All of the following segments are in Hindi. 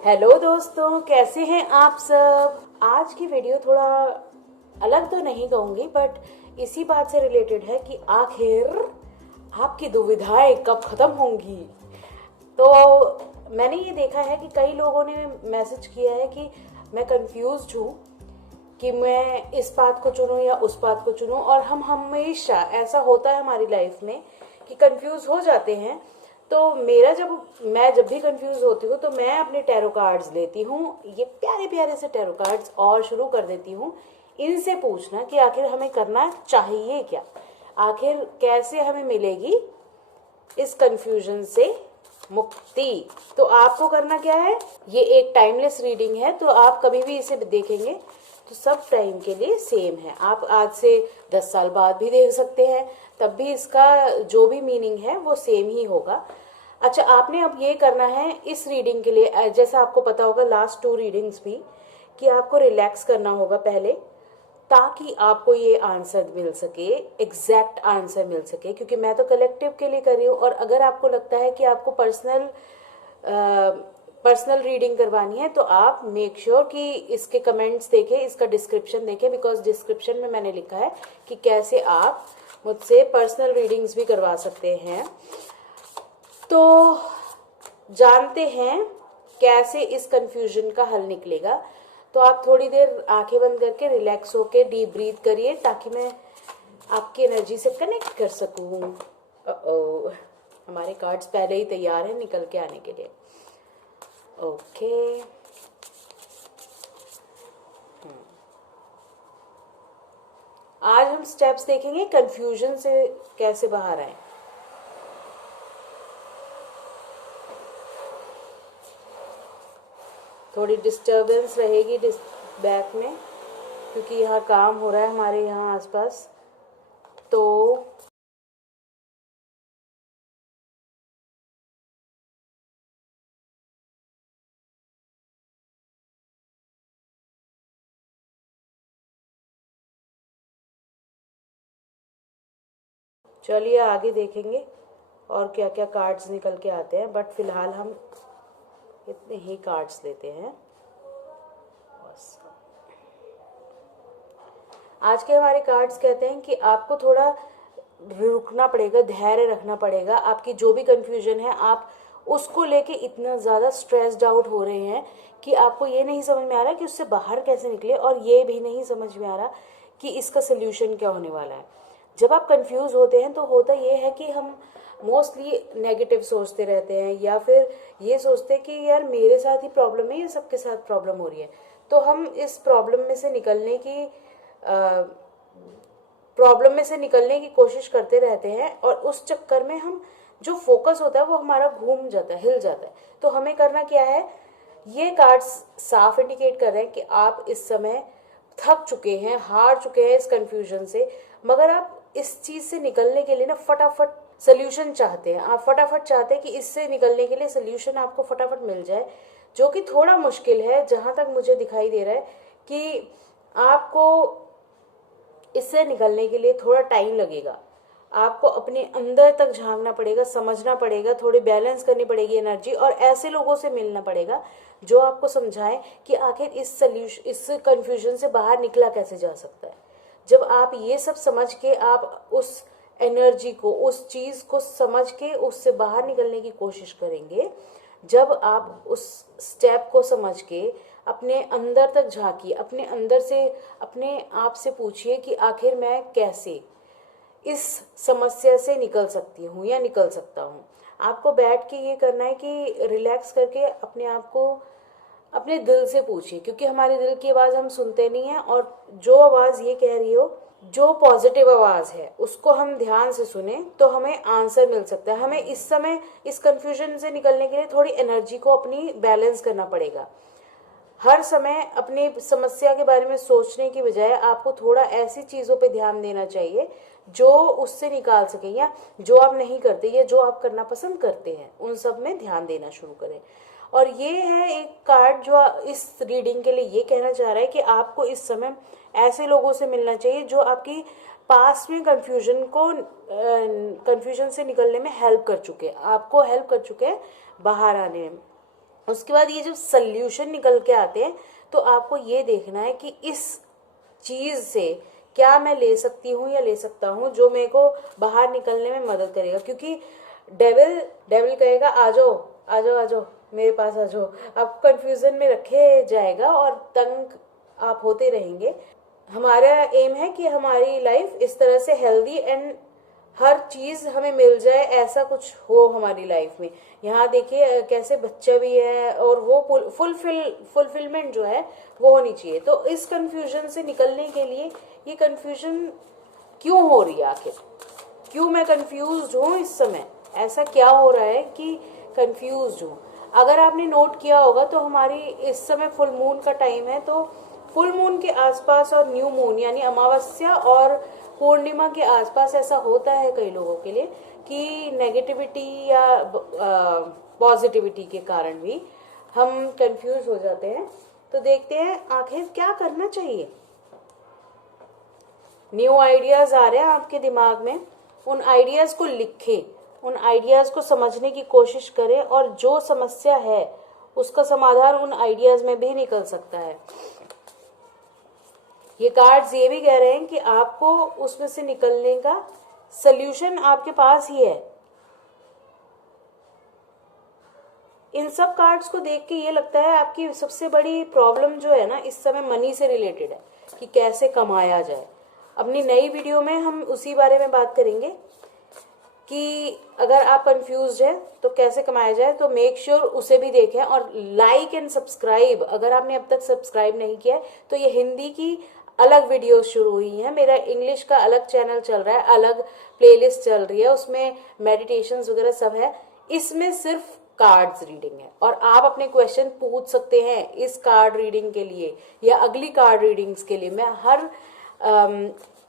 हेलो दोस्तों, कैसे हैं आप सब। आज की वीडियो थोड़ा अलग तो नहीं कहूँगी, बट इसी बात से रिलेटेड है कि आखिर आपकी दुविधाएं कब खत्म होंगी। तो मैंने ये देखा है कि कई लोगों ने मैसेज किया है कि मैं कंफ्यूज्ड हूँ कि मैं इस बात को चुनूं या उस बात को चुनूं, और हम हमेशा, ऐसा होता है हमारी लाइफ में कि कंफ्यूज हो जाते हैं। तो मैं जब भी कंफ्यूज होती हूँ तो मैं अपने टैरो कार्ड्स लेती हूँ, ये प्यारे प्यारे से टैरो कार्ड्स, और शुरू कर देती हूँ इनसे पूछना कि आखिर हमें करना चाहिए क्या, आखिर कैसे हमें मिलेगी इस कंफ्यूजन से मुक्ति। तो आपको करना क्या है, ये एक टाइमलेस रीडिंग है, तो आप कभी भी इसे देखेंगे तो सब टाइम के लिए सेम है। आप आज से 10 साल बाद भी देख सकते हैं, तब भी इसका जो भी मीनिंग है वो सेम ही होगा। अच्छा, आपने अब ये करना है इस रीडिंग के लिए, जैसा आपको पता होगा लास्ट 2 रीडिंग्स भी, कि आपको रिलैक्स करना होगा पहले, ताकि आपको ये आंसर मिल सके, एग्जैक्ट आंसर मिल सके। क्योंकि मैं तो कलेक्टिव के लिए कर रही हूँ, और अगर आपको लगता है कि आपको पर्सनल रीडिंग करवानी है तो आप मेक श्योर कि इसके कमेंट्स देखें, इसका डिस्क्रिप्शन देखें, बिकॉज डिस्क्रिप्शन में मैंने लिखा है कि कैसे आप मुझसे पर्सनल रीडिंग्स भी करवा सकते हैं। तो जानते हैं कैसे इस कंफ्यूजन का हल निकलेगा। तो आप थोड़ी देर आंखें बंद करके रिलैक्स होके डीप ब्रीथ करिए, ताकि मैं आपकी एनर्जी से कनेक्ट कर सकूं। हमारे कार्ड्स पहले ही तैयार हैं निकल के आने के लिए। ओके, आज हम स्टेप्स देखेंगे कंफ्यूजन से कैसे बाहर आए। थोड़ी डिस्टरबेंस रहेगी बैक में, क्योंकि यहाँ काम हो रहा है हमारे यहाँ आसपास। तो चलिए आगे देखेंगे और क्या क्या कार्ड्स निकल के आते हैं, बट फिलहाल हम इतने ही कार्ड्स लेते हैं बस। आज के हमारे कार्ड्स कहते हैं कि आपको थोड़ा रुकना पड़ेगा, धैर्य रखना पड़ेगा। आपकी जो भी कंफ्यूजन है, आप उसको लेके इतना ज़्यादा स्ट्रेस्ड आउट हो रहे हैं कि आपको ये नहीं समझ में आ रहा कि उससे बाहर कैसे निकले, और ये भी नहीं समझ में आ रहा कि इसका सोल्यूशन क्या होने वाला है। जब आप कंफ्यूज होते हैं तो होता ये है कि हम मोस्टली नेगेटिव सोचते रहते हैं, या फिर ये सोचते हैं कि यार मेरे साथ ही प्रॉब्लम है या सबके साथ प्रॉब्लम हो रही है। तो हम इस प्रॉब्लम में से निकलने की कोशिश करते रहते हैं, और उस चक्कर में हम जो फोकस होता है वो हमारा घूम जाता है, हिल जाता है। तो हमें करना क्या है, ये कार्ड्स साफ इंडिकेट कर रहे हैं कि आप इस समय थक चुके हैं, हार चुके हैं इस कंफ्यूजन से, मगर आप इस चीज से निकलने के लिए ना फटाफट सोल्यूशन चाहते हैं। आप फटाफट चाहते हैं कि इससे निकलने के लिए सोल्यूशन आपको फटाफट मिल जाए, जो कि थोड़ा मुश्किल है। जहां तक मुझे दिखाई दे रहा है कि आपको इससे निकलने के लिए थोड़ा टाइम लगेगा। आपको अपने अंदर तक झांकना पड़ेगा, समझना पड़ेगा, थोड़ी बैलेंस करनी पड़ेगी एनर्जी, और ऐसे लोगों से मिलना पड़ेगा जो आपको समझाएं कि आखिर इस कंफ्यूजन से बाहर निकला कैसे जा सकता है। जब आप ये सब समझ के, आप उस एनर्जी को, उस चीज को समझ के उससे बाहर निकलने की कोशिश करेंगे, जब आप उस स्टेप को समझ के अपने अंदर तक झांकिए, अपने अंदर से अपने आप से पूछिए कि आखिर मैं कैसे इस समस्या से निकल सकती हूँ या निकल सकता हूँ। आपको बैठ के ये करना है कि रिलैक्स करके अपने आप को अपने दिल से पूछिए, क्योंकि हमारे दिल की आवाज़ हम सुनते नहीं हैं, और जो आवाज़ ये कह रही हो, जो पॉजिटिव आवाज़ है, उसको हम ध्यान से सुने तो हमें आंसर मिल सकता है। हमें इस समय इस कंफ्यूजन से निकलने के लिए थोड़ी एनर्जी को अपनी बैलेंस करना पड़ेगा। हर समय अपनी समस्या के बारे में सोचने की बजाय आपको थोड़ा ऐसी चीज़ों पे ध्यान देना चाहिए जो उससे निकाल सके, या जो आप नहीं करते या जो आप करना पसंद करते हैं, उन सब में ध्यान देना शुरू करें। और ये है एक कार्ड जो इस रीडिंग के लिए ये कहना चाह रहा है कि आपको इस समय ऐसे लोगों से मिलना चाहिए जो आपकी पास में कंफ्यूजन से निकलने में हेल्प कर चुके हैं, आपको हेल्प कर चुके हैं बाहर आने में। उसके बाद ये जब सल्यूशन निकल के आते हैं तो आपको ये देखना है कि इस चीज से क्या मैं ले सकती हूँ या ले सकता हूँ जो मेरे को बाहर निकलने में मदद करेगा। क्योंकि डेविल डेविल कहेगा आ जाओ आ जाओ आ जाओ मेरे पास आ जाओ, आपको कंफ्यूजन में रखे जाएगा और तंग आप होते रहेंगे। हमारा एम है कि हमारी लाइफ इस तरह से हेल्दी एंड हर चीज हमें मिल जाए, ऐसा कुछ हो हमारी लाइफ में। यहाँ देखिए कैसे बच्चा भी है और वो फुलफिलमेंट जो है वो होनी चाहिए। तो इस कंफ्यूजन से निकलने के लिए, ये कंफ्यूजन क्यों हो रही है आखिर, क्यों मैं कंफ्यूज हूँ इस समय, ऐसा क्या हो रहा है कि कंफ्यूज हूँ। अगर आपने नोट किया होगा तो हमारी इस समय फुल मून का टाइम है, तो फुल मून के आसपास और न्यू मून यानी अमावस्या और पूर्णिमा के आसपास ऐसा होता है कई लोगों के लिए कि नेगेटिविटी या पॉजिटिविटी के कारण भी हम कंफ्यूज हो जाते हैं। तो देखते हैं आखिर क्या करना चाहिए। न्यू आइडियाज आ रहे हैं आपके दिमाग में, उन आइडियाज को लिखें, उन आइडियाज को समझने की कोशिश करें और जो समस्या है उसका समाधान उन आइडियाज में भी निकल सकता है। ये कार्ड्स ये भी कह रहे हैं कि आपको उसमें से निकलने का सल्यूशन आपके पास ही है। इन सब कार्ड्स को देख के ये लगता है आपकी सबसे बड़ी प्रॉब्लम जो है ना इस समय मनी से रिलेटेड है कि कैसे कमाया जाए। अपनी नई वीडियो में हम उसी बारे में बात करेंगे कि अगर आप कंफ्यूज हैं तो कैसे कमाया जाए, तो मेक श्योर उसे भी देखें और लाइक एंड सब्सक्राइब। अगर आपने अब तक सब्सक्राइब नहीं किया है तो ये हिंदी की अलग वीडियोस शुरू हुई हैं, मेरा इंग्लिश का अलग चैनल चल रहा है, अलग प्लेलिस्ट चल रही है, उसमें मेडिटेशंस वगैरह सब है। इसमें सिर्फ कार्ड्स रीडिंग है और आप अपने क्वेश्चन पूछ सकते हैं इस कार्ड रीडिंग के लिए या अगली कार्ड रीडिंग्स के लिए। मैं हर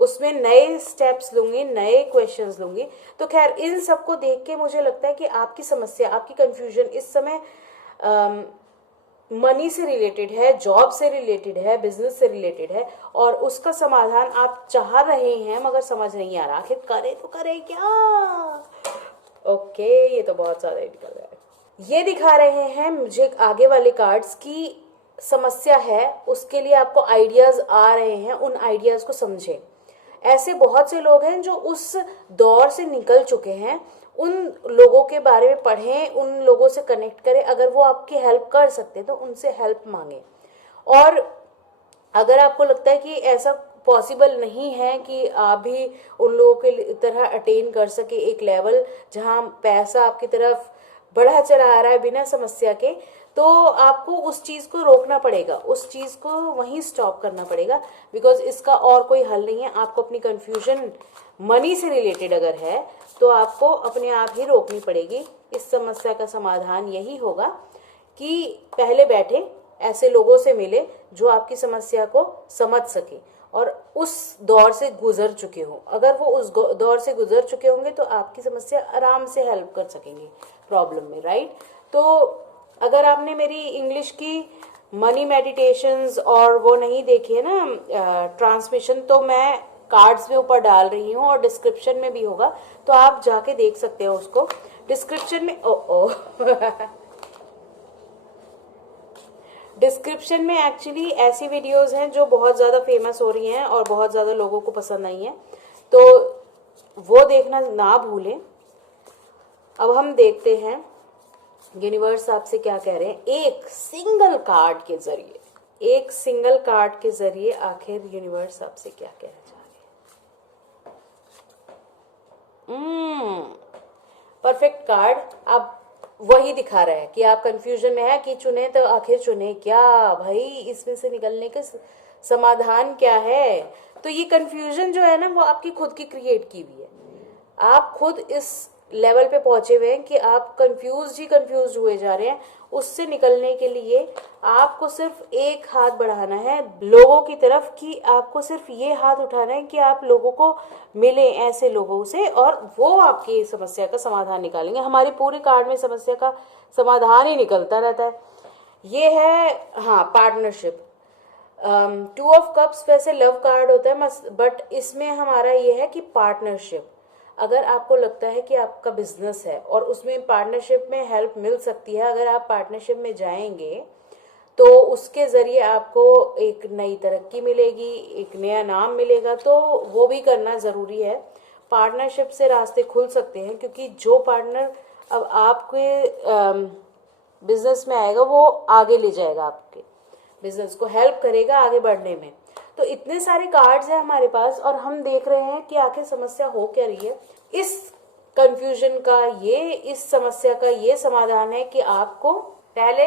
उसमें नए स्टेप्स लूंगी, नए क्वेश्चंस लूंगी। तो खैर इन सबको देख के मुझे लगता है कि आपकी समस्या, आपकी कंफ्यूजन इस समय मनी से रिलेटेड है, जॉब से रिलेटेड है, बिजनेस से रिलेटेड है और उसका समाधान आप चाह रहे हैं मगर समझ नहीं आ रहा आखिर करें तो करें क्या। ओके, ये तो बहुत ज्यादा निकल रहा है। ये दिखा रहे हैं मुझे आगे वाले कार्ड्स की समस्या है, उसके लिए आपको आइडियाज आ रहे हैं, उन आइडियाज को समझें। ऐसे बहुत से लोग हैं जो उस दौर से निकल चुके हैं, उन लोगों के बारे में पढ़ें, उन लोगों से कनेक्ट करें। अगर वो आपकी हेल्प कर सकते हैं तो उनसे हेल्प मांगें। और अगर आपको लगता है कि ऐसा पॉसिबल नहीं है कि आप भी उन लोगों के तरह अटेन कर सके एक लेवल जहां पैसा आपकी तरफ बढ़ा चला आ रहा है बिना समस्या के, तो आपको उस चीज को रोकना पड़ेगा, उस चीज को वहीं स्टॉप करना पड़ेगा। बिकॉज इसका और कोई हल नहीं है। आपको अपनी कंफ्यूजन मनी से रिलेटेड अगर है तो आपको अपने आप ही रोकनी पड़ेगी। इस समस्या का समाधान यही होगा कि पहले बैठे, ऐसे लोगों से मिले जो आपकी समस्या को समझ सके और उस दौर से गुजर चुके हो। अगर वो उस दौर से गुजर चुके होंगे तो आपकी समस्या आराम से हेल्प कर सकेंगे प्रॉब्लम में, राइट। तो अगर आपने मेरी इंग्लिश की मनी मेडिटेशंस और वो नहीं देखी है ना ट्रांसमिशन, तो मैं कार्ड्स में ऊपर डाल रही हूँ और डिस्क्रिप्शन में भी होगा, तो आप जाके देख सकते हो उसको। डिस्क्रिप्शन में डिस्क्रिप्शन में एक्चुअली ऐसी वीडियोस हैं जो बहुत ज़्यादा फेमस हो रही हैं और बहुत ज़्यादा लोगों को पसंद आई हैं, तो वो देखना ना भूलें। अब हम देखते हैं यूनिवर्स आपसे क्या कह रहे हैं एक सिंगल कार्ड के जरिए। एक सिंगल कार्ड के जरिए आखिर यूनिवर्स आपसे क्या कहना चाह रहे हैं। परफेक्ट कार्ड अब वही दिखा रहा है कि आप कंफ्यूजन में है कि चुने तो आखिर चुने क्या भाई, इसमें से निकलने का समाधान क्या है। तो ये कंफ्यूजन जो है ना वो आपकी खुद की क्रिएट की हुई है। आप खुद इस लेवल पे पहुंचे हुए हैं कि आप कंफ्यूज हुए जा रहे हैं। उससे निकलने के लिए आपको सिर्फ एक हाथ बढ़ाना है लोगों की तरफ, कि आपको सिर्फ ये हाथ उठाना है कि आप लोगों को मिले ऐसे लोगों से और वो आपकी समस्या का समाधान निकालेंगे। हमारी पूरी कार्ड में समस्या का समाधान ही निकलता रहता है। ये है हाँ पार्टनरशिप। 2 ऑफ कप्स वैसे लव कार्ड होता है बट इसमें हमारा ये है कि पार्टनरशिप। अगर आपको लगता है कि आपका बिजनेस है और उसमें पार्टनरशिप में हेल्प मिल सकती है, अगर आप पार्टनरशिप में जाएंगे तो उसके ज़रिए आपको एक नई तरक्की मिलेगी, एक नया नाम मिलेगा, तो वो भी करना ज़रूरी है। पार्टनरशिप से रास्ते खुल सकते हैं, क्योंकि जो पार्टनर अब आपके बिजनेस में आएगा वो आगे ले जाएगा, आपके बिजनेस को हेल्प करेगा आगे बढ़ने में। तो इतने सारे कार्ड्स हैं हमारे पास और हम देख रहे हैं कि आखिर समस्या हो क्या रही है। इस कंफ्यूजन का इस समस्या का ये समाधान है कि आपको पहले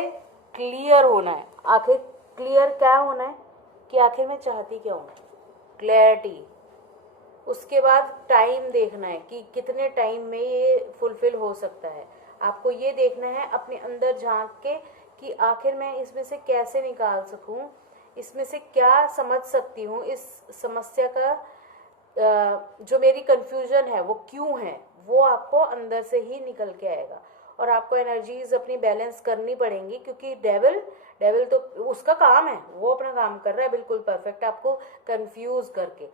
क्लियर होना है। आखिर क्लियर क्या होना है कि आखिर मैं चाहती क्या हूँ, क्लैरिटी। उसके बाद टाइम देखना है कि कितने टाइम में ये फुलफिल हो सकता है। आपको ये देखना है अपने अंदर झांक के कि आखिर मैं इसमें से कैसे निकाल सकूं, इसमें से क्या समझ सकती हूँ, इस समस्या का जो मेरी कंफ्यूजन है वो क्यों है, वो आपको अंदर से ही निकल के आएगा। और आपको एनर्जीज अपनी बैलेंस करनी पड़ेंगी, क्योंकि डेविल तो उसका काम है, वो अपना काम कर रहा है बिल्कुल परफेक्ट, आपको कंफ्यूज करके।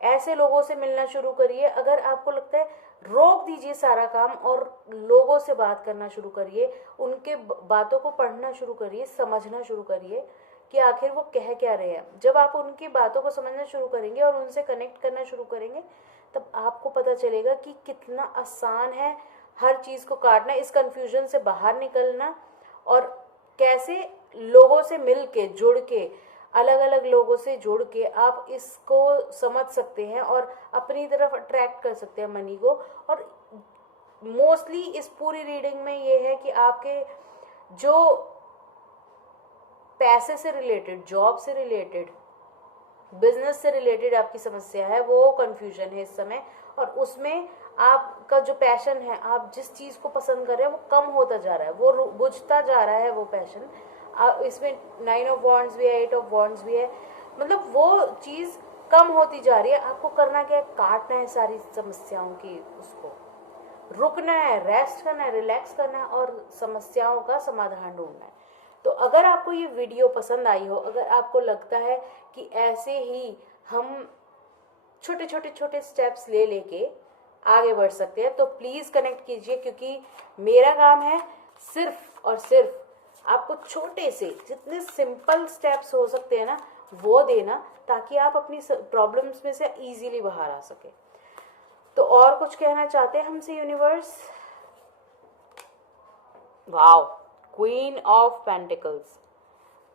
ऐसे लोगों से मिलना शुरू करिए। अगर आपको लगता है, रोक दीजिए सारा काम और लोगों से बात करना शुरू करिए, उनके बातों को पढ़ना शुरू करिए, समझना शुरू करिए कि आखिर वो कह क्या रहे हैं। जब आप उनकी बातों को समझना शुरू करेंगे और उनसे कनेक्ट करना शुरू करेंगे, तब आपको पता चलेगा कि कितना आसान है हर चीज़ को काटना, इस कन्फ्यूजन से बाहर निकलना, और कैसे लोगों से मिल के जुड़ के, अलग अलग लोगों से जुड़ के आप इसको समझ सकते हैं और अपनी तरफ अट्रैक्ट कर सकते हैं मनी को। और मोस्टली इस पूरी रीडिंग में ये है कि आपके जो पैसे से रिलेटेड, जॉब से रिलेटेड, बिजनेस से रिलेटेड आपकी समस्या है, वो कंफ्यूजन है इस समय, और उसमें आपका जो पैशन है, आप जिस चीज़ को पसंद कर रहे हैं वो कम होता जा रहा है, वो बुझता जा रहा है वो पैशन। इसमें 9 ऑफ वॉन्ड्स भी है, 8 ऑफ वॉन्ड्स भी है, मतलब वो चीज़ कम होती जा रही है। आपको करना क्या है, काटना है सारी समस्याओं की, उसको रुकना है, रेस्ट करना है, रिलैक्स करना है और समस्याओं का समाधान ढूंढना है। तो अगर आपको ये वीडियो पसंद आई हो, अगर आपको लगता है कि ऐसे ही हम छोटे स्टेप्स ले लेके आगे बढ़ सकते हैं, तो प्लीज़ कनेक्ट कीजिए, क्योंकि मेरा काम है सिर्फ और सिर्फ आपको छोटे से, जितने सिंपल स्टेप्स हो सकते हैं ना, वो देना, ताकि आप अपनी प्रॉब्लम्स में से इजीली बाहर आ सके। तो और कुछ कहना चाहते हैं हमसे universe? Wow, queen of pentacles.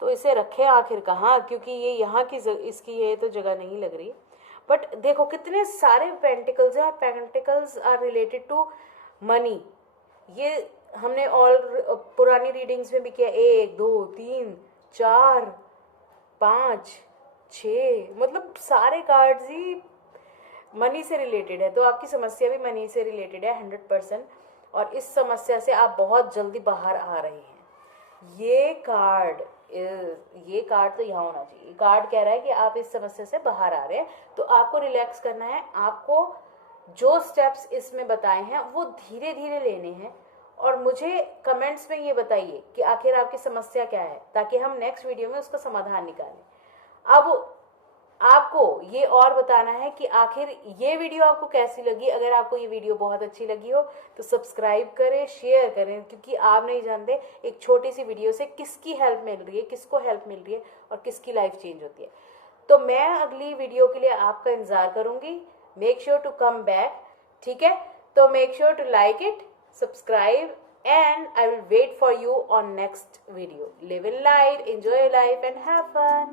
तो इसे रखे आखिर कहाँ, क्योंकि ये यहाँ की इसकी ये तो जगह नहीं लग रही। बट देखो कितने सारे पेंटिकल्स हैं, pentacles are related to money. ये हमने और पुरानी रीडिंग्स में भी किया, 1 2 3 4 5 6, मतलब सारे कार्ड्स ही मनी से रिलेटेड है। तो आपकी समस्या भी मनी से रिलेटेड है 100%, और इस समस्या से आप बहुत जल्दी बाहर आ रहे हैं। ये कार्ड तो यहाँ होना चाहिए। कार्ड कह रहा है कि आप इस समस्या से बाहर आ रहे हैं, तो आपको रिलैक्स करना है। आपको जो स्टेप्स इसमें बताए हैं वो धीरे धीरे लेने हैं, और मुझे कमेंट्स में ये बताइए कि आखिर आपकी समस्या क्या है, ताकि हम नेक्स्ट वीडियो में उसका समाधान निकालें। अब आपको ये और बताना है कि आखिर ये वीडियो आपको कैसी लगी। अगर आपको ये वीडियो बहुत अच्छी लगी हो तो सब्सक्राइब करें, शेयर करें, क्योंकि आप नहीं जानते एक छोटी सी वीडियो से किसकी हेल्प मिल रही है, किसको हेल्प मिल रही है और किसकी लाइफ चेंज होती है। तो मैं अगली वीडियो के लिए आपका इंतजार करूंगी। Make sure to come back, ठीक है? तो make sure to like it, subscribe, and I will wait for you on next video. Live in light, enjoy your life and have fun.